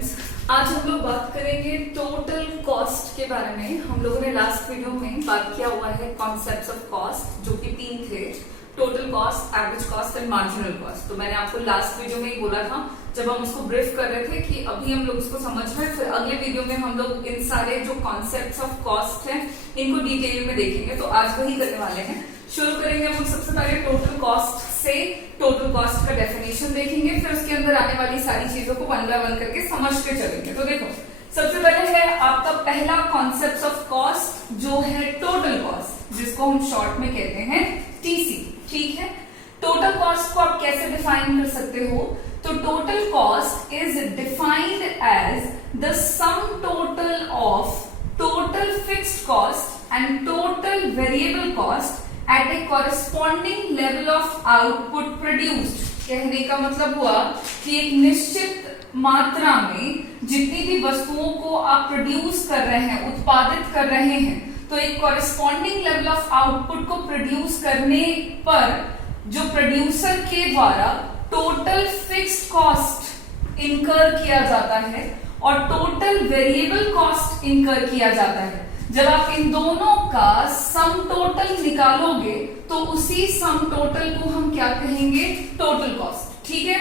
Students, आज हम लोग बात करेंगे टोटल कॉस्ट के बारे में। हम लोगों ने लास्ट वीडियो में बात किया हुआ है कॉन्सेप्ट्स ऑफ कॉस्ट, जो कि 3 थे: total cost, average cost and marginal cost. तो मैंने आपको लास्ट वीडियो में ही बोला था जब हम उसको ब्रीफ कर रहे थे कि अभी हम लोग उसको समझ रहे हैं, फिर अगले वीडियो में हम लोग इन सारे जो कॉन्सेप्ट्स ऑफ कॉस्ट हैं इनको डिटेल में देखेंगे। तो आज वही करने वाले हैं। शुरू करेंगे हम सबसे पहले टोटल कॉस्ट से। टोटल कॉस्ट का डेफिनेशन देखेंगे, फिर उसके अंदर आने वाली सारी चीजों को 1 बाय 1 करके समझते चलेंगे। तो देखो, सबसे पहले है आपका पहला कॉन्सेप्ट ऑफ कॉस्ट, जो है टोटल कॉस्ट, जिसको हम शॉर्ट में कहते हैं टीसी। ठीक है, टोटल कॉस्ट को आप कैसे डिफाइन कर सकते हो? तो total cost is defined as the sum total of total fixed cost and total variable cost at a corresponding level of output produced. कहने का मतलब हुआ कि एक निश्चित मात्रा में जितनी भी वस्तुओं को आप प्रोड्यूस कर रहे हैं, उत्पादित कर रहे हैं, तो एक कॉरेस्पॉन्डिंग लेवल ऑफ आउटपुट को प्रोड्यूस करने पर जो प्रोड्यूसर के द्वारा टोटल फिक्स्ड कॉस्ट इनकर किया जाता है और टोटल वेरिएबल कॉस्ट इनकर किया जाता है। जब आप इन दोनों का सम टोटल निकालोगे तो उसी सम टोटल को हम क्या कहेंगे? Total cost. ठीक है,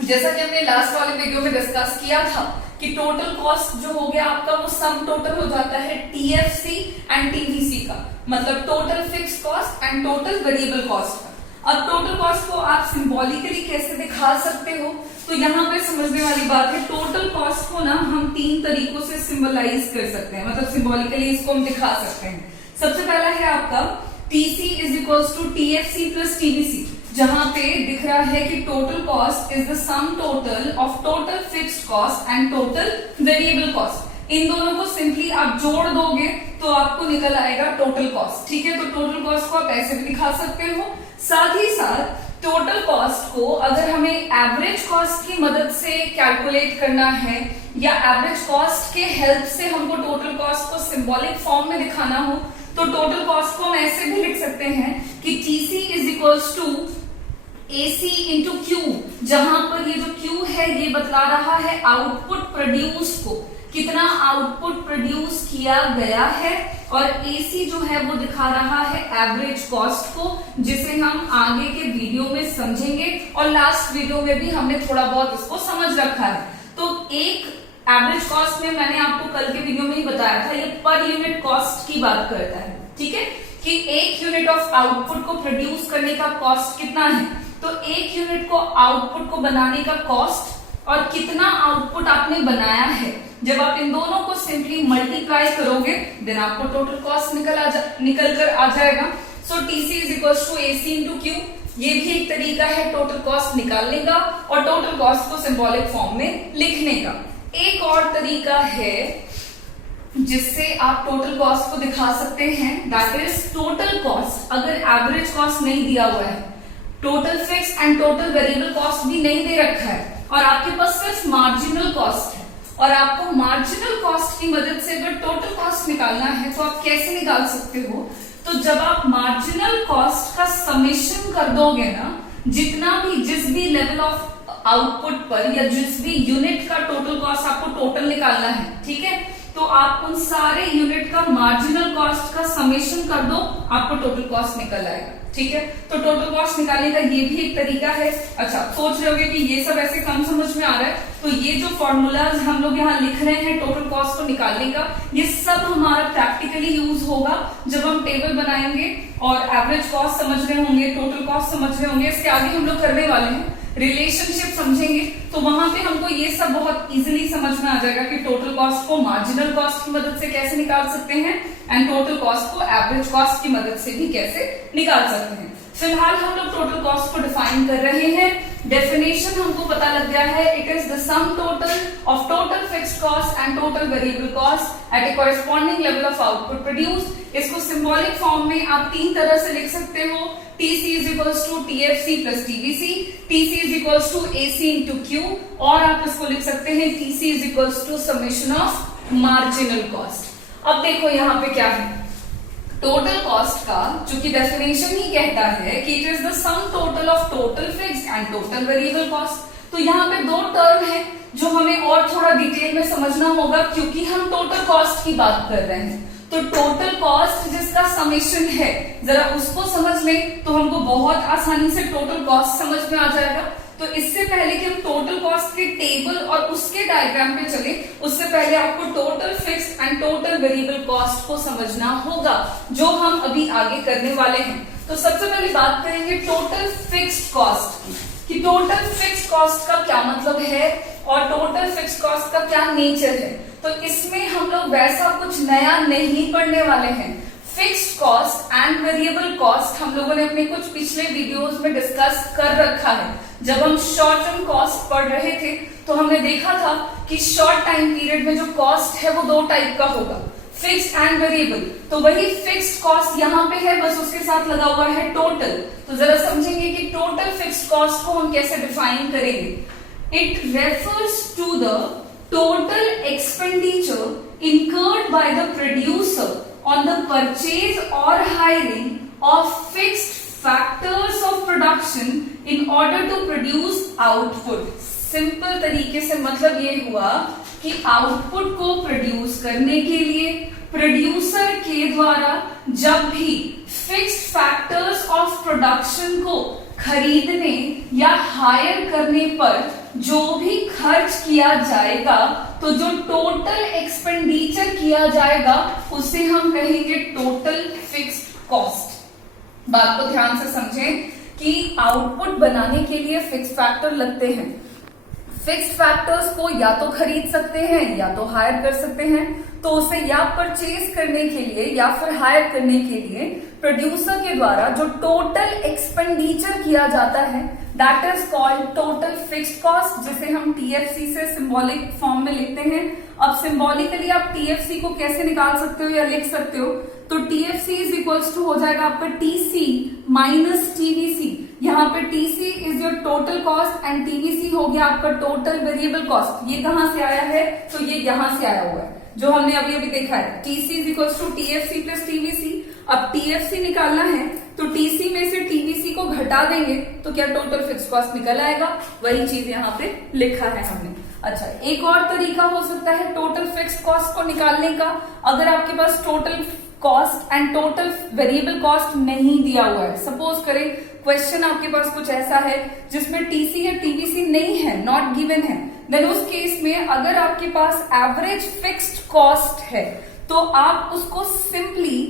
जैसा कि हमने लास्ट वाले वीडियो में डिस्कस किया था कि टोटल कॉस्ट जो हो गया आपका, वो सम टोटल हो जाता है टीएफसी एंड टीवीसी का, मतलब total fixed cost and total variable cost का। अब टोटल कॉस्ट को आप सिंबॉलिकली कैसे दिखा सकते हो? तो यहाँ पे समझने वाली बात है, टोटल कॉस्ट को ना हम 3 तरीकों से सिंबलाइज कर सकते हैं, मतलब सिंबॉलिकली इसको हम दिखा सकते हैं। सबसे पहला है आपका TC is equals to TFC plus TVC, जहां पे दिख रहा है कि total cost is the sum total of total fixed cost and total variable cost. इन दोनों को सिंपली आप जोड़ दोगे तो आपको निकल आएगा टोटल कॉस्ट। ठीक है, तो टोटल कॉस्ट को आप ऐसे भी दिखा सकते हो। साथ ही साथ टोटल कॉस्ट को अगर हमें एवरेज कॉस्ट की मदद से कैलकुलेट करना है या एवरेज कॉस्ट के हेल्प से हमको टोटल कॉस्ट को सिंबॉलिक फॉर्म में दिखाना हो, तो टोटल कॉस्ट को हम ऐसे भी लिख सकते हैं कि TC is equals to AC into Q, जहां पर ये जो क्यू है ये बतला रहा है आउटपुट प्रोड्यूस को, कितना आउटपुट प्रोड्यूस किया गया है, और AC जो है वो दिखा रहा है एवरेज कॉस्ट को, जिसे हम आगे के वीडियो में समझेंगे और लास्ट वीडियो में भी हमने थोड़ा बहुत इसको समझ रखा है। तो एक एवरेज कॉस्ट में मैंने आपको कल के वीडियो में ही बताया था, ये पर यूनिट कॉस्ट की बात करता है। ठीक है, कि 1 यूनिट ऑफ आउटपुट को प्रोड्यूस करने का कॉस्ट कितना है, तो 1 यूनिट को आउटपुट को बनाने का कॉस्ट और कितना आउटपुट आपने बनाया है, जब आप इन दोनों को सिंपली मल्टीप्लाई करोगे देन आपको टोटल कॉस्ट निकल कर आ जाएगा। So TC is equals to AC into Q, ये भी एक तरीका है टोटल कॉस्ट निकालने का और टोटल कॉस्ट को सिंबॉलिक फॉर्म में लिखने का। एक और तरीका है जिससे आप टोटल कॉस्ट को दिखा सकते हैं, दैट इज टोटल कॉस्ट अगर एवरेज कॉस्ट नहीं दिया हुआ है, total fix and total variable cost भी नहीं दे रखा है, और आपके पास सिर्फ मार्जिनल कॉस्ट है, और आपको मार्जिनल कॉस्ट की मदद से अगर टोटल कॉस्ट निकालना है तो आप कैसे निकाल सकते हो? तो जब आप मार्जिनल कॉस्ट का समेशन कर दोगे ना, जितना भी जिस भी लेवल ऑफ आउटपुट पर या जिस भी यूनिट का टोटल कॉस्ट आपको टोटल निकालना है, ठीक है, तो आप उन सारे यूनिट का मार्जिनल कॉस्ट का समेशन कर दो, आपको टोटल कॉस्ट निकल आएगा। ठीक है, तो टोटल कॉस्ट निकालने का ये भी एक तरीका है। अच्छा, सोच रहे होगे कि ये सब ऐसे कम समझ में आ रहा है, तो ये जो फॉर्मूलाज हम लोग यहाँ लिख रहे हैं टोटल कॉस्ट को निकालने का, ये सब हमारा प्रैक्टिकली यूज होगा जब हम टेबल बनाएंगे और एवरेज कॉस्ट समझ रहे होंगे, टोटल कॉस्ट समझ रहे होंगे। इसके आगे हम लोग करने वाले हैं रिलेशनशिप समझेंगे, तो वहां पे हमको ये सब बहुत इजीली समझ में आ जाएगा कि टोटल कॉस्ट को मार्जिनल कॉस्ट की मदद से कैसे निकाल सकते हैं एंड टोटल कॉस्ट को एवरेज कॉस्ट की मदद से भी कैसे निकाल सकते हैं। फिलहाल हम लोग टोटल कॉस्ट को डिफाइन कर रहे हैं। डेफिनेशन हमको पता लग गया है, it is the sum total of total fixed cost and total variable cost at a corresponding level of output produce. इसको सिंबॉलिक फॉर्म में आप 3 तरह से लिख सकते हो, TC is equals to TFC plus TVC, TC is equals to AC into Q, और आप इसको लिख सकते हैं TC is equals to summation of marginal cost. अब देखो यहाँ पे क्या है, टोटल कॉस्ट का चूंकि डेफिनेशन ही कहता है कि it is the sum total of total fixed and total variable cost, तो यहाँ पे 2 टर्म है, जो हमें और थोड़ा डिटेल में समझना होगा, क्योंकि हम टोटल कॉस्ट की बात कर रहे हैं। तो टोटल कॉस्ट जिसका समेशन है, जरा उसको समझ लें तो हमको बहुत आसानी से टोटल कॉस्ट समझ में आ जाएगा। तो इससे पहले कि हम टोटल कॉस्ट के टेबल और उसके डायग्राम पे चले, उससे पहले आपको total fixed and total variable cost को समझना होगा, जो हम अभी आगे करने वाले हैं। तो सबसे पहले बात करेंगे टोटल फिक्स्ड कॉस्ट की, कि टोटल फिक्स्ड कॉस्ट का क्या मतलब है और टोटल फिक्स्ड कॉस्ट का क्या नेचर है। तो इसमें हम लोग वैसा कुछ नया नहीं पढ़ने वाले हैं। Fixed cost and variable cost हम लोगों ने अपने कुछ पिछले वीडियोस में डिस्कस कर रखा है। जब हम शॉर्ट टर्म कॉस्ट पढ़ रहे थे तो हमने देखा था कि शॉर्ट टाइम पीरियड में जो कॉस्ट है वो दो टाइप का होगा, फिक्स्ड एंड वेरिएबल। तो वही फिक्स्ड कॉस्ट यहाँ पे है, बस उसके साथ लगा हुआ है टोटल। तो जरा समझेंगे कि टोटल फिक्स्ड कॉस्ट को हम कैसे डिफाइन करेंगे। It refers to the total expenditure incurred by the producer on the purchase or hiring of fixed factors of production in order to produce output। Simple तरीके से मतलब ये हुआ कि आउटपुट को प्रोड्यूस करने के लिए प्रोड्यूसर के द्वारा जब भी फिक्स्ड फैक्टर्स ऑफ प्रोडक्शन को खरीदने या हायर करने पर जो भी खर्च किया जाएगा, तो जो टोटल एक्सपेंडिचर किया जाएगा उसे हम कहेंगे टोटल फिक्स्ड कॉस्ट। बात को ध्यान से समझें कि आउटपुट बनाने के लिए फिक्स्ड फैक्टर लगते हैं। फिक्स्ड फैक्टर्स को या तो खरीद सकते हैं या तो हायर कर सकते हैं। तो उसे या परचेज करने के लिए या फिर हायर करने के लिए प्रोड्यूसर के द्वारा जो टोटल एक्सपेंडिचर किया जाता है, that is called total fixed cost, जिसे हम टीएफसी से सिंबॉलिक फॉर्म में लिखते हैं। अब सिंबॉलिकली आप टीएफसी को कैसे निकाल सकते हो या लिख सकते हो, तो टीएफसी इज इक्वल्स टू हो जाएगा आपका टीसी माइनस टीवीसी। यहाँ पे TC is your total cost and TVC हो गया आपका टोटल वेरिएबल कॉस्ट। ये कहां से आया है, तो ये यहां से आया हुआ है जो हमने अभी अभी देखा है। TC is equals to TFC plus TVC. अब टीएफसी निकालना है तो टीसी में से टीवीसी को घटा देंगे तो क्या टोटल फिक्स्ड कॉस्ट निकल आएगा। वही चीज यहाँ पे लिखा है हमने। अच्छा, एक और तरीका हो सकता है टोटल फिक्स्ड कॉस्ट को निकालने का। अगर आपके पास total cost and total variable cost नहीं दिया हुआ है, सपोज करें क्वेश्चन आपके पास कुछ ऐसा है जिसमें टीसी या टीवीसी नहीं है, नॉट गिवन है, देन उस केस में अगर आपके पास एवरेज फिक्स्ड कॉस्ट है तो आप उसको simply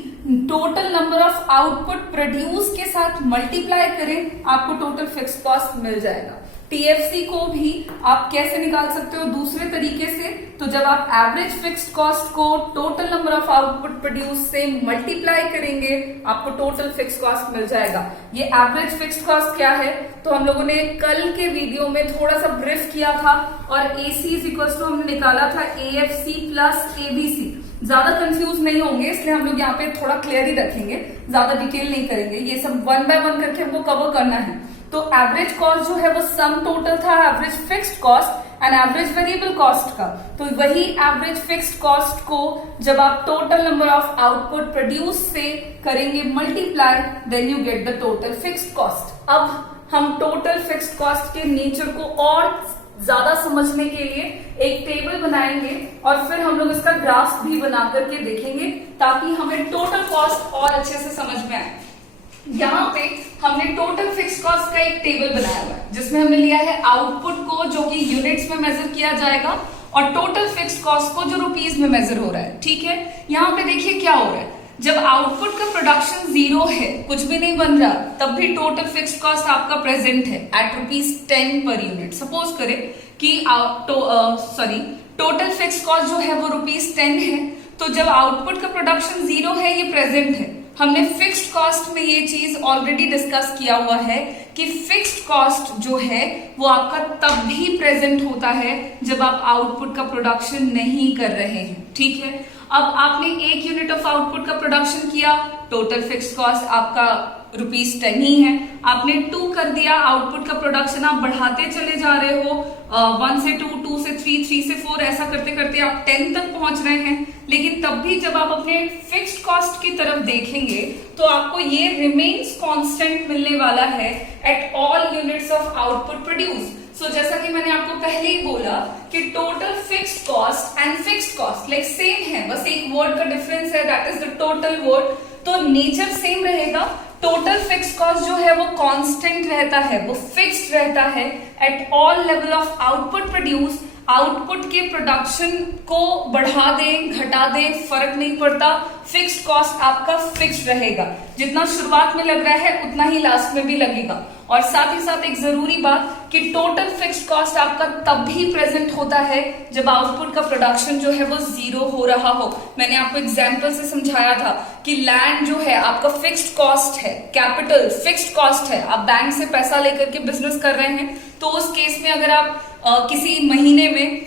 total number of output produce के साथ मल्टीप्लाई करें, आपको टोटल फिक्स्ड कॉस्ट मिल जाएगा। टीएफसी को भी आप कैसे निकाल सकते हो, दूसरे तरीके से। तो जब आप एवरेज फिक्स्ड कॉस्ट को total number of output produce से मल्टीप्लाई करेंगे, आपको टोटल फिक्स्ड कॉस्ट मिल जाएगा। ये एवरेज फिक्स्ड कॉस्ट क्या है, तो हम लोगों ने कल के वीडियो में थोड़ा सा ब्रीफ किया था, और एसी इज इक्वल टू हमने निकाला था एएफसी प्लस एबीसी। ज्यादा कंफ्यूज नहीं होंगे, इसलिए हम लोग यहाँ पे थोड़ा क्लियर ही रखेंगे, ज्यादा डिटेल नहीं करेंगे। ये सब वन बाय वन करके हमको कवर करना है। तो एवरेज कॉस्ट जो है वो सम टोटल था average fixed cost and average variable cost का। तो वही एवरेज फिक्स्ड कॉस्ट को जब आप total number of output produce से करेंगे multiply, then you get the total fixed cost. अब हम टोटल फिक्स्ड कॉस्ट के नेचर को और ज्यादा समझने के लिए एक टेबल बनाएंगे और फिर हम लोग इसका ग्राफ भी बना करके देखेंगे, ताकि हमें टोटल कॉस्ट और अच्छे से समझ में आए। यहाँ पे हमने टोटल फिक्स्ड कॉस्ट का एक टेबल बनाया हुआ है, जिसमें हमने लिया है आउटपुट को जो कि यूनिट्स में मेजर किया जाएगा, और टोटल फिक्स्ड कॉस्ट को जो रुपीज में मेजर हो रहा है। ठीक है, यहाँ पे देखिए क्या हो रहा है। जब आउटपुट का प्रोडक्शन 0 है, कुछ भी नहीं बन रहा, तब भी टोटल फिक्स्ड कॉस्ट आपका प्रेजेंट है एट ₹10 पर यूनिट। सपोज करें कि टोटल फिक्स्ड कॉस्ट जो है वो ₹10 है, तो जब आउटपुट का प्रोडक्शन 0 है, ये प्रेजेंट है। हमने फिक्स्ड कॉस्ट में ये चीज ऑलरेडी डिस्कस किया हुआ है कि फिक्स्ड कॉस्ट जो है वो आपका तब भी प्रेजेंट होता है जब आप आउटपुट का प्रोडक्शन नहीं कर रहे हैं। ठीक है, अब आपने 1 यूनिट ऑफ आउटपुट का प्रोडक्शन किया, टोटल फिक्स्ड कॉस्ट आपका ₹10 ही है। आपने 2 कर दिया, आउटपुट का प्रोडक्शन आप बढ़ाते चले जा रहे हो, 1 से 2, 2 से 3, 3 से 4, ऐसा करते करते आप 10 तक पहुंच रहे हैं। लेकिन तब भी जब आप अपने फिक्स्ड कॉस्ट की तरफ देखेंगे तो आपको ये रिमेन्स कांस्टेंट मिलने वाला है at all units of output produce. So जैसा कि मैंने आपको पहले ही बोला कि total fixed cost and fixed cost like same है, बस एक वर्ड का डिफरेंस है, that is the total word. तो नेचर सेम रहेगा। टोटल फिक्स्ड कॉस्ट जो है वो कांस्टेंट रहता है, वो फिक्स्ड रहता है at all level of output produce. Output के प्रोडक्शन को बढ़ा दें घटा दें फर्क नहीं पड़ता, फिक्स्ड कॉस्ट आपका फिक्स्ड रहेगा। जितना शुरुआत में लग रहा है उतना ही लास्ट में भी लगेगा। और साथ ही साथ एक जरूरी बात कि टोटल फिक्स्ड कॉस्ट आपका तब भी प्रेजेंट होता है जब आउटपुट का प्रोडक्शन जो है वो जीरो हो रहा हो। मैंने आपको एग्जांपल से समझाया था कि लैंड जो है आपका फिक्स्ड कॉस्ट है, कैपिटल फिक्स्ड कॉस्ट है। आप बैंक से पैसा लेकर के बिजनेस कर रहे हैं तो उस केस में अगर आप किसी महीने में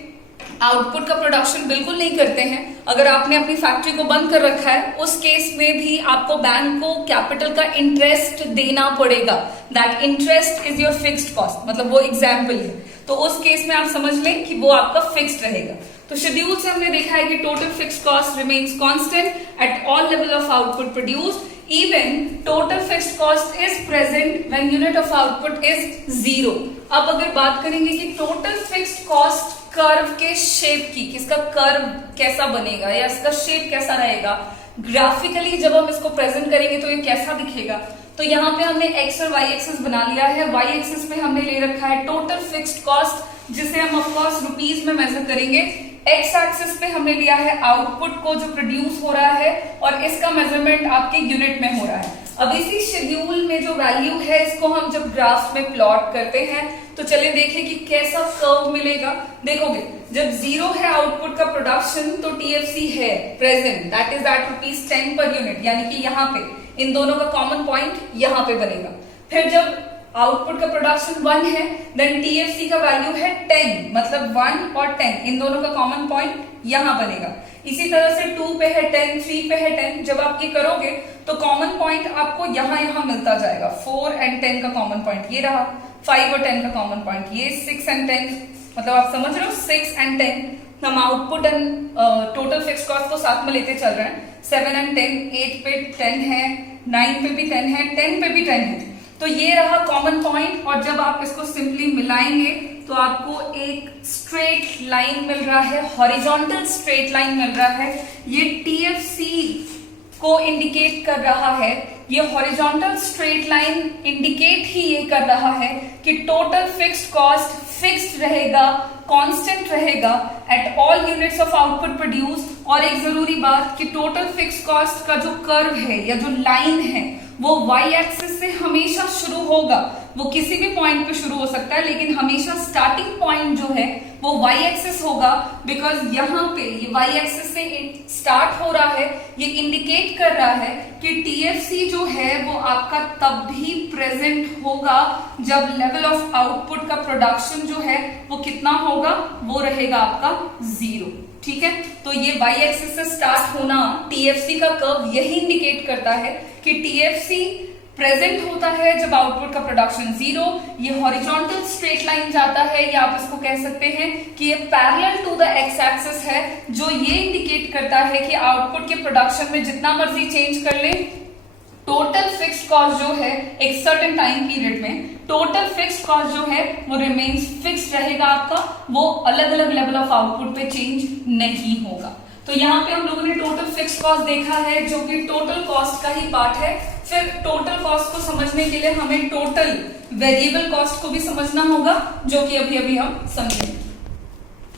आउटपुट का प्रोडक्शन बिल्कुल नहीं करते हैं, अगर आपने अपनी फैक्ट्री को बंद कर रखा है, उस केस में भी आपको बैंक को कैपिटल का इंटरेस्ट देना पड़ेगा। That interest is your fixed cost, मतलब वो एग्जाम्पल है। तो उस केस में आप समझ लें कि वो आपका फिक्स्ड रहेगा। तो शेड्यूल से हमने देखा है कि total fixed cost remains constant at all level of output produced. Even total fixed cost is present when unit of output is zero। अब अगर बात करेंगे कि टोटल फिक्स्ड कॉस्ट कर्व के शेप की, इसका कर्व कैसा बनेगा या इसका शेप कैसा रहेगा, ग्राफिकली जब हम इसको प्रेजेंट करेंगे तो ये कैसा दिखेगा। तो यहाँ पे हमने एक्स और वाई एक्सिस बना लिया है। वाई एक्सिस पे हमने ले रखा है टोटल फिक्स्ड कॉस्ट, जिसे हम ऑफकोर्स रुपीज में मेजर करेंगे। एक्स एक्सिस पे हमने लिया है आउटपुट को जो प्रोड्यूस हो रहा है और इसका मेजरमेंट आपके यूनिट में हो रहा है। अब इसी शेड्यूल में जो वैल्यू है इसको हम जब ग्राफ में प्लॉट करते हैं तो चलिए देखें कि कैसा कर्व मिलेगा। देखोगे जब जीरो है आउटपुट का प्रोडक्शन तो टीएफसी है present, that is that ₹10 per unit, यानी कि यहाँ पे इन दोनों का कॉमन पॉइंट यहाँ पे बनेगा। फिर जब आउटपुट का प्रोडक्शन 1 है देन टीएफसी का वैल्यू है 10, मतलब 1 और 10 इन दोनों का कॉमन पॉइंट यहां बनेगा। इसी तरह से 2 पे है 10, 3 पे है 10। जब आप ये करोगे तो कॉमन पॉइंट आपको यहां मिलता जाएगा। 4 एंड 10 का कॉमन पॉइंट ये रहा, 5 और 10 का कॉमन पॉइंट ये, 6 एंड 10, मतलब आप समझ रहे हो 6 एंड 10 हम output and total fixed cost को साथ में लेते चल रहे हैं। 7 एंड 10, 8 पे 10 है, 9 पे भी 10 है, 10 पे भी 10 है। तो ये रहा कॉमन पॉइंट और जब आप इसको सिंपली मिलाएंगे तो आपको एक स्ट्रेट लाइन मिल रहा है, हॉरिजॉन्टल स्ट्रेट लाइन मिल रहा है। ये टीएफसी को इंडिकेट कर रहा है। ये हॉरिजॉन्टल स्ट्रेट लाइन इंडिकेट ही ये कर रहा है कि टोटल फिक्स्ड कॉस्ट फिक्स्ड रहेगा, कांस्टेंट रहेगा eight all units of output produce. और एक जरूरी बात कि टोटल फिक्स्ड कॉस्ट का जो कर्व है या जो लाइन है वो वाई एक्सिस से हमेशा शुरू होगा। वो किसी भी पॉइंट पे शुरू हो सकता है लेकिन हमेशा स्टार्टिंग पॉइंट जो है वो वाई एक्सिस होगा, बिकॉज यहाँ पे ये वाई एक्सिस से स्टार्ट हो रहा है। ये इंडिकेट कर रहा है कि टीएफसी जो है वो आपका तब भी प्रेजेंट होगा जब लेवल ऑफ आउटपुट का प्रोडक्शन जो है वो कितना होगा, वो रहेगा आपका 0। ठीक है, तो ये वाई एक्सिस से स्टार्ट होना टीएफसी का कर्व यही इंडिकेट करता है कि टीएफसी प्रेजेंट होता है जब आउटपुट का प्रोडक्शन 0। ये हॉरिजॉन्टल स्ट्रेट लाइन जाता है या आप इसको कह सकते हैं कि ये parallel to the X axis है, जो ये इंडिकेट करता है कि आउटपुट के प्रोडक्शन में जितना मर्जी चेंज कर ले, टोटल फिक्स्ड कॉस्ट जो है एक सर्टेन टाइम पीरियड में टोटल फिक्स्ड कॉस्ट जो है वो रिमेन्स फिक्स्ड रहेगा आपका, वो अलग अलग लेवल ऑफ आउटपुट पे चेंज नहीं होगा। तो यहाँ पे हम लोगों ने टोटल फिक्स्ड कॉस्ट देखा है जो कि टोटल कॉस्ट का ही पार्ट है। फिर टोटल कॉस्ट को समझने के लिए हमें टोटल वेरिएबल कॉस्ट को भी समझना होगा, जो कि अभी अभी हम समझेंगे।